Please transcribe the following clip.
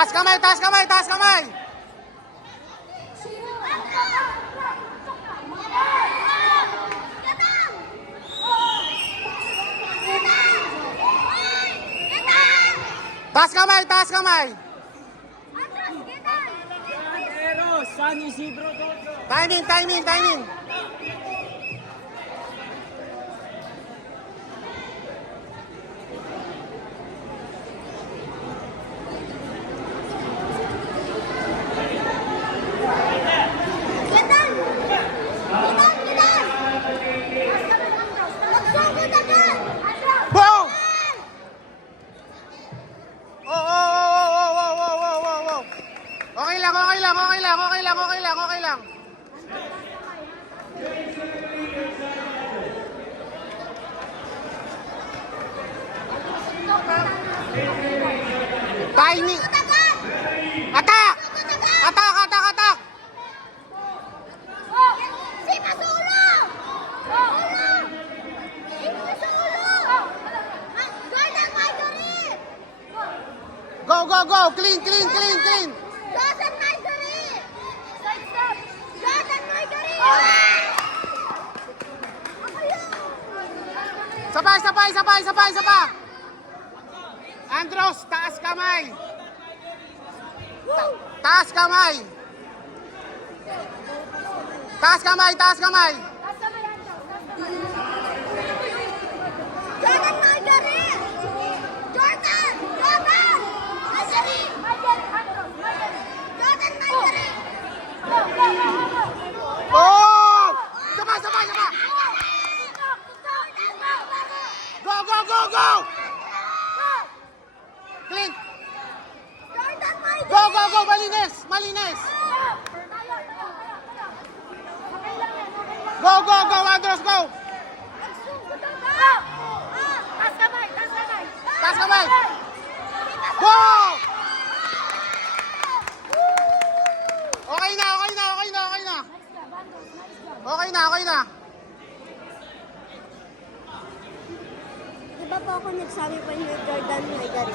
Taas kamay, taas kamay, taas kamay. Taas kamay, taas kamay. Timing, timing, timing. Boom! Oh. Okay lang, okay lang, okay lang, okay lang, okay lang, okay lang. Timing. Attack! Attack, attack, attack! Go, go, go! Clean, clean, clean, clean! Sabay, sabay, sabay, sabay, sabay! Andros, taas kamay! Taas kamay! Taas kamay, taas kamay! Jordan Margaret! Jordan! Jordan! Margaret! Jordan Margaret! Oh! Sabay, sabay, sabay! Go, go, go, go! Clean! Jordan Margaret! Go, go, go! Malinis! Malinis! Go, go, go! Andros, go! Taas kamay! Taas kamay! Taas kamay! Go! Okay na, okay na, okay na, okay na! Okay na, okay na! Diba po ako nagsabi pa ni Jordan Margaret?